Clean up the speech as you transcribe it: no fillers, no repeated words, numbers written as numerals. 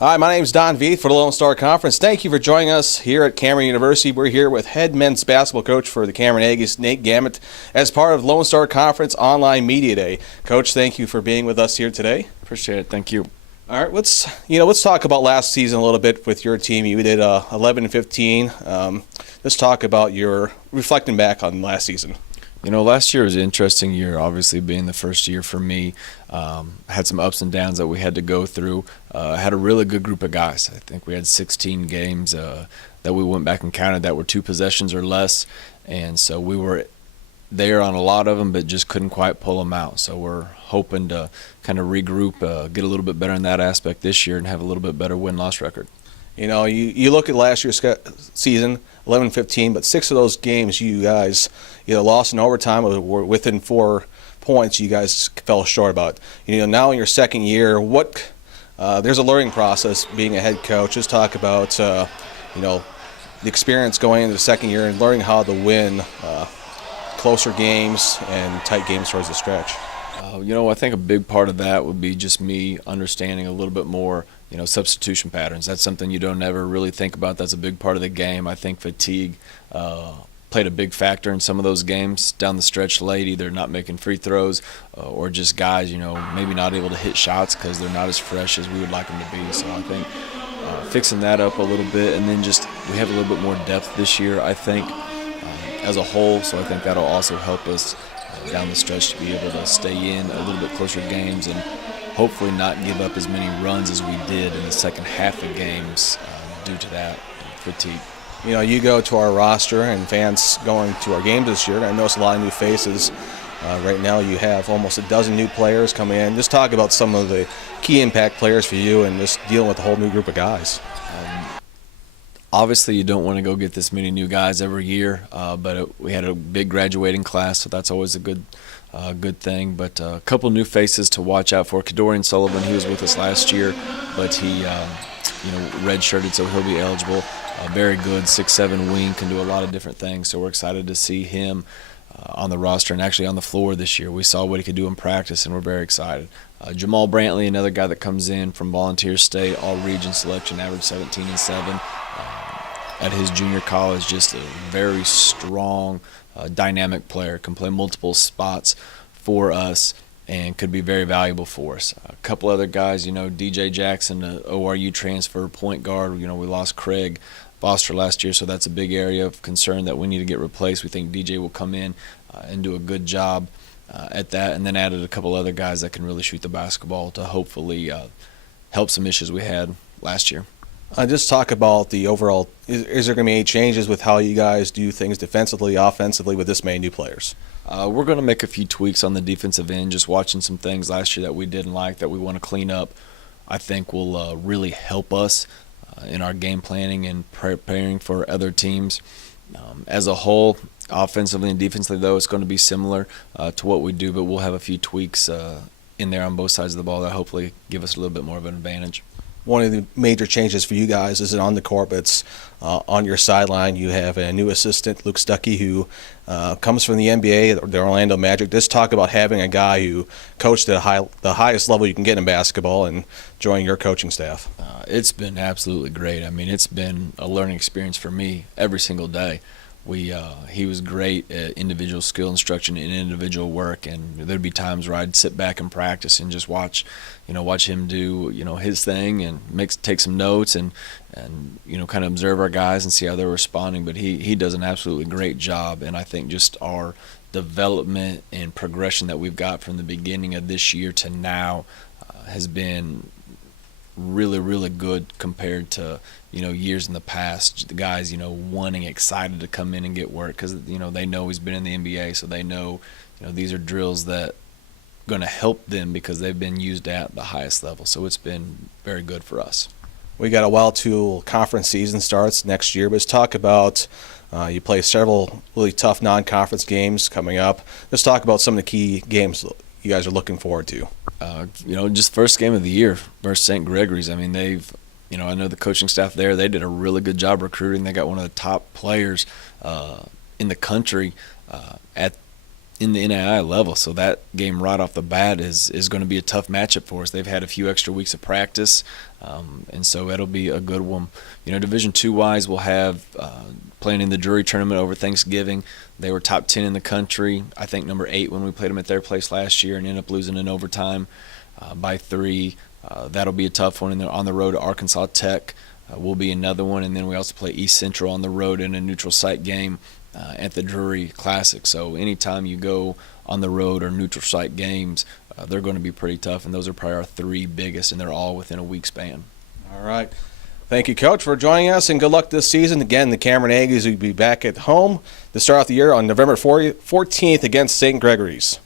Hi, my name is Don Veith for the Lone Star Conference. Thank you for joining us here at Cameron University. We're here with head men's basketball coach for the Cameron Aggies, Nate Gamet, as part of Lone Star Conference Online Media Day. Coach, thank you for being with us here today. Appreciate it. Thank you. All right, let's talk about last season a little bit with your team. You did 11-15. Let's talk about your reflecting back on last season. Last year was an interesting year, obviously being the first year for me. Had some ups and downs that we had to go through. Had a really good group of guys. I think we had 16 games that we went back and counted that were 2 possessions or less. And so we were there on a lot of them, but just couldn't quite pull them out. So we're hoping to kind of regroup, get a little bit better in that aspect this year and have a little bit better win-loss record. You look at last year's season, 11-15, but 6 of those games you guys either lost in overtime or were within 4 points you guys fell short about. Now in your second year, there's a learning process being a head coach. Just talk about, the experience going into the second year and learning how to win closer games and tight games towards the stretch. I think a big part of that would be just me understanding a little bit more, substitution patterns. That's something you don't ever really think about. That's a big part of the game. I think fatigue played a big factor in some of those games down the stretch late, either not making free throws or just guys, maybe not able to hit shots because they're not as fresh as we would like them to be. So I think fixing that up a little bit, and then just we have a little bit more depth this year, I think, as a whole. So I think that'll also help us down the stretch to be able to stay in a little bit closer games and hopefully not give up as many runs as we did in the second half of games due to that fatigue. You go to our roster and fans going to our games this year, and I notice a lot of new faces. Right now you have almost a dozen new players coming in. Just talk about some of the key impact players for you and just dealing with a whole new group of guys. Obviously, you don't want to go get this many new guys every year, but we had a big graduating class, so that's always a good thing. But a couple new faces to watch out for. Kadorian Sullivan, he was with us last year, but he redshirted, so he'll be eligible. Very good 6'7" wing, can do a lot of different things, so we're excited to see him on the roster and actually on the floor this year. We saw what he could do in practice, and we're very excited. Jamal Brantley, another guy that comes in from Volunteer State, all-region selection, average 17 and 7. At his junior college, just a very strong, dynamic player, can play multiple spots for us and could be very valuable for us. A couple other guys, DJ Jackson, the ORU transfer point guard. We lost Craig Foster last year, so that's a big area of concern that we need to get replaced. We think DJ will come in and do a good job at that, and then added a couple other guys that can really shoot the basketball to hopefully help some issues we had last year. Just talk about the overall, is there going to be any changes with how you guys do things defensively, offensively with this many new players? We're going to make a few tweaks on the defensive end, just watching some things last year that we didn't like that we want to clean up. I think will really help us in our game planning and preparing for other teams. As a whole, offensively and defensively, though, it's going to be similar to what we do, but we'll have a few tweaks in there on both sides of the ball that hopefully give us a little bit more of an advantage. One of the major changes for you guys isn't on the court, but it's on your sideline. You have a new assistant, Luke Stuckey, who comes from the NBA, the Orlando Magic. Just talk about having a guy who coached at the highest level you can get in basketball and joining your coaching staff. It's been absolutely great. I mean, it's been a learning experience for me every single day. He was great at individual skill instruction and individual work, and there'd be times where I'd sit back and practice and just watch him do his thing and take some notes and kind of observe our guys and see how they're responding. But he does an absolutely great job, and I think just our development and progression that we've got from the beginning of this year to now has been really, really good compared to years in the past. The guys wanting, excited to come in and get work because they know he's been in the NBA, so they know these are drills that going to help them because they've been used at the highest level. So it's been very good for us. We got a while till conference season starts next year, but let's talk about you play several really tough non-conference games coming up. Let's talk about some of the key games you guys are looking forward to. Just first game of the year versus St. Gregory's. I mean, I know the coaching staff there, they did a really good job recruiting. They got one of the top players in the country at in the NAIA level, so that game right off the bat is going to be a tough matchup for us. They've had a few extra weeks of practice, and so it'll be a good one. Division II wise, we'll have playing in the Drury tournament over Thanksgiving. They were top 10 in the country, I think number 8 when we played them at their place last year, and ended up losing in overtime by 3. That'll be a tough one. And they're on the road to Arkansas Tech. Will be another one, and then we also play East Central on the road in a neutral site game at the Drury Classic. So anytime you go on the road or neutral site games, they're going to be pretty tough, and those are probably our 3 biggest, and they're all within a week span. All right. Thank you, Coach, for joining us, and good luck this season. Again, the Cameron Aggies will be back at home to start off the year on November 14th against St. Gregory's.